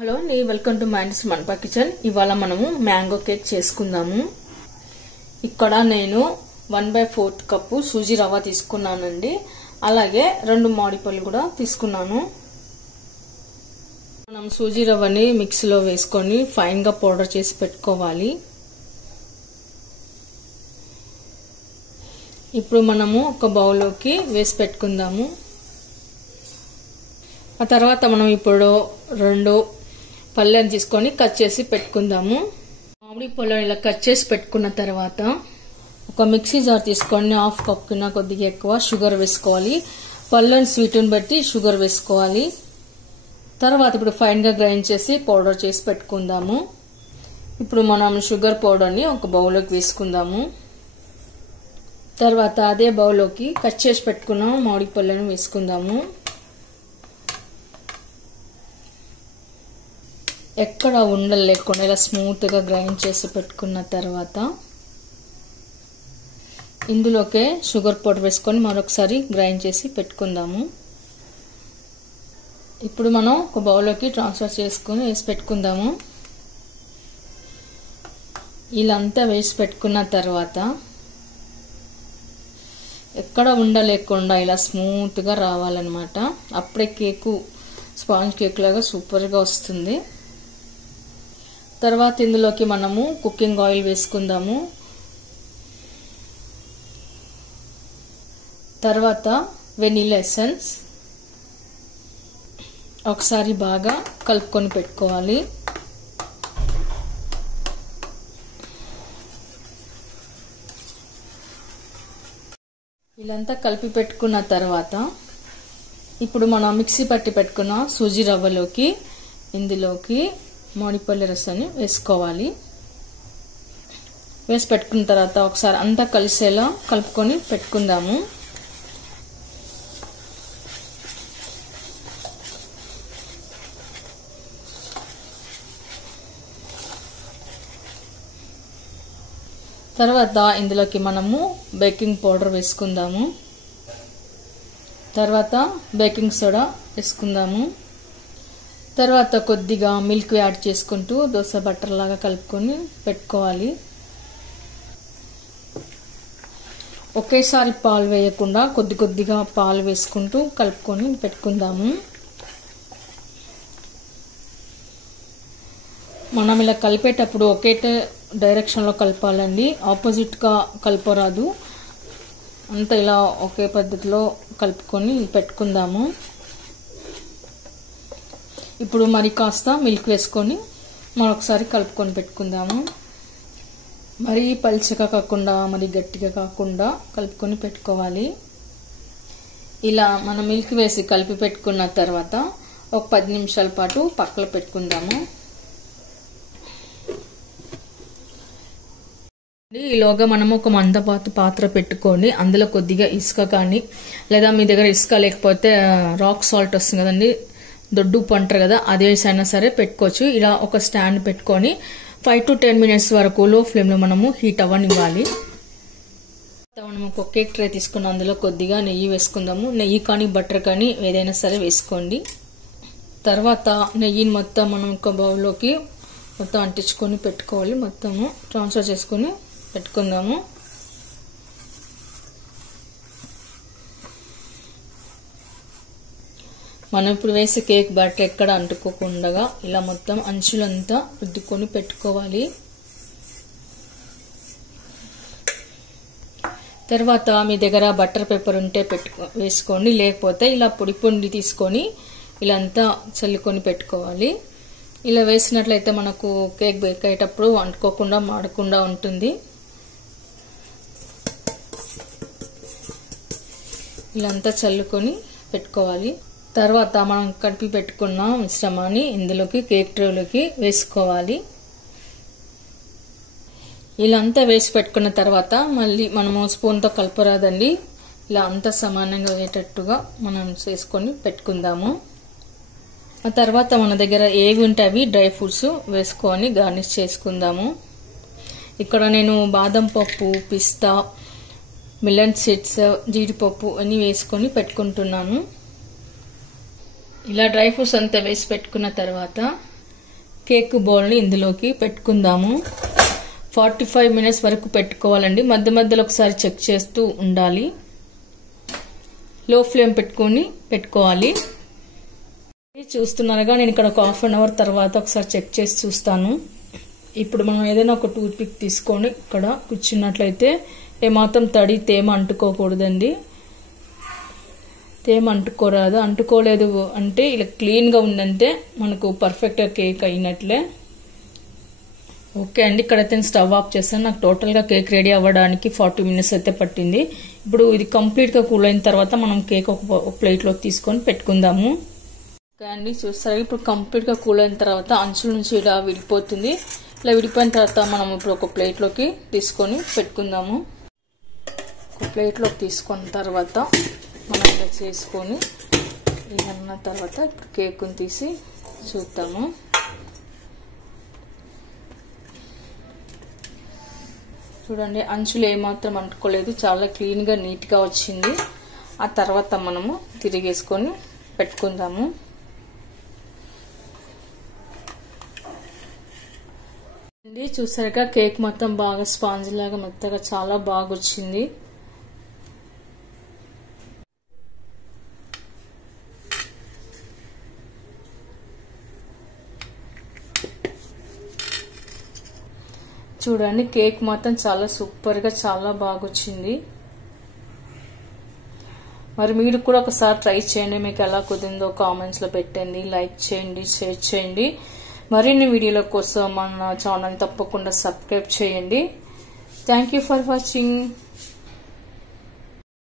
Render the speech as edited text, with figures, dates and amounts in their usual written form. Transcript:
Hello welcome to minds మన్పా kitchen. ఇవాళ మనము మ్యాంగో కేక్ చేసుకుందాము. ఇక్కడ నేను 1/4 కప్పు సూజీ రవ్వ తీసుకున్నానండి. అలాగే 2 మామిడి పళ్ళు కూడా తీసుకున్నాను. మనం సూజీ రవ్వని మిక్సీలో వేసుకొని ఫైన్ గా పౌడర్ చేసి పెట్టుకోవాలి. ఇప్పుడు మనము ఒక బౌల్లోకి వేసి పెట్టుకుందాము. ఆ తర్వాత మనం ఇప్పుడు 2 పళ్ళని తీసుకొని కట్ చేసి పెట్టుకుందాము. మామిడి పళ్ళని ఇలా కట్ చేసి పెట్టుకున్న తర్వాత ఒక మిక్సీ జార్ తీసుకొని 1/2 కప్ కన్నా కొద్దిగా ఎక్కువ షుగర్ వేసుకోవాలి. పళ్ళని స్వీట్ని బట్టి షుగర్ వేసుకోవాలి. తర్వాత ఇప్పుడు ఫైన్ గా గ్రైండ్ చేసి పౌడర్ చేసి పెట్టుకుందాము. ఇప్పుడు మనం షుగర్ పౌడర్ని ఒక బౌల్లోకి వేసుకుందాము. తర్వాత అదే బౌల్లోకి కట్ చేసి పెట్టుకున్న మామిడి పళ్ళని వేసుకుందాము. ఎక్కడ ఉండలు లేకుండా ఇలా స్మూత్ గా గ్రైండ్ చేసి పెట్టుకున్న తర్వాత ఇందులోకే షుగర్ పౌడర్ వేసుకొని మరొకసారి గ్రైండ్ చేసి పెట్టుకుందాము. ఇప్పుడు మనం ఒక బౌల్లోకి ట్రాన్స్ఫర్ చేసుకొని వేసి పెట్టుకుందాము. ఇలా అంతా వేసి పెట్టుకున్న తర్వాత ఎక్కడ ఉండలేకుండా ఇలా స్మూత్ గా రావాలన్నమాట. అప్పుడే కేకు స్పాంజ్ కేక్ లాగా సూపర్ గా వస్తుంది. తర్వాత ఇందులోకి మనము కుకింగ్ ఆయిల్ వేసుకుందాము. తర్వాత వెనిలా ఎసెన్స్ ఒకసారి బాగా కలుపుకొని పెట్టుకోవాలి. ఇలాంతా కలిపి పెట్టుకున్న తర్వాత ఇప్పుడు మనం మిక్సీ పట్టి పెట్టుకున్న సూజీ రవ్వలోకి ఇందులోకి మామిడిపళ్ళ రసాన్ని వేసుకోవాలి. వేసి పెట్టుకున్న తర్వాత ఒకసారి అంతా కలిసేలా కలుపుకొని పెట్టుకుందాము. తర్వాత ఇందులోకి మనము బేకింగ్ పౌడర్ వేసుకుందాము. తర్వాత బేకింగ్ సోడా వేసుకుందాము. తర్వాత కొద్దిగా మిల్క్ యాడ్ చేసుకుంటూ దోస బటర్ లాగా కలుపుకొని పెట్టుకోవాలి. ఒకేసారి పాలు వేయకుండా కొద్ది కొద్దిగా పాలు వేసుకుంటూ కలుపుకొని పెట్టుకుందాము. మనం ఇలా కలిపేటప్పుడు ఒకే డైరెక్షన్లో కలపాలండి. ఆపోజిట్ గా కలపరాదు. అంతా ఇలా ఒకే పద్ధతిలో కలుపుకొని పెట్టుకుందాము. ఇప్పుడు మరి కాస్త మిల్క్ వేసుకొని మరొకసారి కలుపుకొని పెట్టుకుందాము. మరీ పల్చగా కాకుండా మరి గట్టిగా కాకుండా కలుపుకొని పెట్టుకోవాలి. ఇలా మనం మిల్క్ వేసి కలిపి పెట్టుకున్న తర్వాత ఒక 10 నిమిషాల పాటు పక్కన పెట్టుకుందాము. ఈలోగా మనం ఒక మందపాతు పాత్ర పెట్టుకొని అందులో కొద్దిగా ఇసుక కానీ లేదా మీ దగ్గర ఇసుక లేకపోతే రాక్ సాల్ట్ వస్తుంది కదండి, దొడ్డు ఉప్పు అంటారు కదా, అది వేసైనా సరే పెట్టుకోవచ్చు. ఇలా ఒక స్టాండ్ పెట్టుకొని 5 to 10 minutes వరకు లో ఫ్లేమ్ లో మనము హీట్ అవ్వనివ్వాలి. మనం ఒక కేక్ ట్రే తీసుకుని అందులో కొద్దిగా నెయ్యి వేసుకుందాము. నెయ్యి కానీ బటర్ కానీ ఏదైనా సరే వేసుకోండి. తర్వాత నెయ్యిని మొత్తం మనం ఒక బౌల్లోకి మొత్తం అంటించుకొని పెట్టుకోవాలి. మొత్తము ట్రాన్స్ఫర్ చేసుకొని పెట్టుకుందాము. మనం ఇప్పుడు వేసే కేక్ బ్యాటర్ ఎక్కడ అంటుకోకుండా ఇలా మొత్తం అంచులంతా రుద్దుకొని పెట్టుకోవాలి. తర్వాత మీ దగ్గర బటర్ పేపర్ ఉంటే వేసుకోండి. లేకపోతే ఇలా పొడి పొడి తీసుకొని ఇలా అంతా చల్లుకొని పెట్టుకోవాలి. ఇలా వేసినట్లయితే మనకు కేక్ బేక్ అయ్యేటప్పుడు అంటుకోకుండా మాడకుండా ఉంటుంది. ఇలా అంతా చల్లుకొని పెట్టుకోవాలి. తర్వాత మనం కలిపి పెట్టుకున్న మిశ్రమాన్ని ఇందులోకి కేక్ ట్రేలోకి వేసుకోవాలి. ఇలా అంతా వేసి పెట్టుకున్న తర్వాత మళ్ళీ మనము స్పూన్తో కలపరాదండి. ఇలా అంతా సమానంగా అయ్యేటట్టుగా మనం చేసుకొని పెట్టుకుందాము. ఆ తర్వాత మన దగ్గర ఏవి ఉంటే అవి డ్రై ఫ్రూట్స్ వేసుకొని గార్నిష్ చేసుకుందాము. ఇక్కడ నేను బాదం పప్పు, పిస్తా, మిల్లెట్ సీడ్స్, జీడిపప్పు అన్ని వేసుకొని పెట్టుకుంటున్నాను. ఇలా డ్రై ఫ్రూట్స్ అంతా వేసి పెట్టుకున్న తర్వాత కేక్ బౌల్ని ఇందులోకి పెట్టుకుందాము. 45 మినిట్స్ వరకు పెట్టుకోవాలండి. మధ్య మధ్యలో ఒకసారి చెక్ చేస్తూ ఉండాలి. లో ఫ్లేమ్ పెట్టుకోవాలి. చూస్తున్నారుగా, నేను ఇక్కడ ఒక హాఫ్ అన్ అవర్ తర్వాత ఒకసారి చెక్ చేసి చూస్తాను. ఇప్పుడు మనం ఏదైనా ఒక టూత్ పిక్ తీసుకొని ఇక్కడ కూర్చున్నట్లయితే ఏమాత్రం తడి తేమ అంటుకోకూడదండి. తేమ అంటుకోలేదు అంటే ఇలా క్లీన్గా ఉందంటే మనకు పర్ఫెక్ట్గా కేక్ అయినట్లే. ఓకే అండి, ఇక్కడైతే నేను స్టవ్ ఆఫ్ చేస్తాను. నాకు టోటల్గా కేక్ రెడీ అవ్వడానికి 40 మినిట్స్ అయితే పట్టింది. ఇప్పుడు ఇది కంప్లీట్గా కూల్ అయిన తర్వాత మనం కేక్ ఒక ప్లేట్లోకి తీసుకొని పెట్టుకుందాము. ఓకే అండి, చూస్తారు ఇప్పుడు కంప్లీట్గా కూల్ అయిన తర్వాత అంచుల నుంచి ఇలా విడిపోతుంది. ఇలా విడిపోయిన తర్వాత మనం ఇప్పుడు ఒక ప్లేట్లోకి తీసుకొని పెట్టుకుందాము. ఒక ప్లేట్లోకి తీసుకున్న తర్వాత మనం ఇలా చేసుకొని ఇదన్న తర్వాత ఇప్పుడు కేక్ని తీసి చూద్దాము. చూడండి, అంచులు ఏమాత్రం అంటుకోలేదు, చాలా క్లీన్గా నీట్గా వచ్చింది. ఆ తర్వాత మనము తిరిగేసుకొని పెట్టుకుందాము. చూసారుగా కేక్ మొత్తం బాగా స్పాంజ్ లాగా మెత్తగా చాలా బాగా వచ్చింది. చూడండి, కేక్ మాత్రం చాలా సూపర్గా చాలా బాగా వచ్చింది. మరి మీరు కూడా ఒకసారి ట్రై చేయండి. మీకు ఎలా కుదిరిందో కామెంట్స్లో పెట్టండి, లైక్ చేయండి, షేర్ చేయండి. మరిన్ని వీడియోల కోసం మన ఛానల్ తప్పకుండా సబ్స్క్రైబ్ చేయండి. Thank you for watching.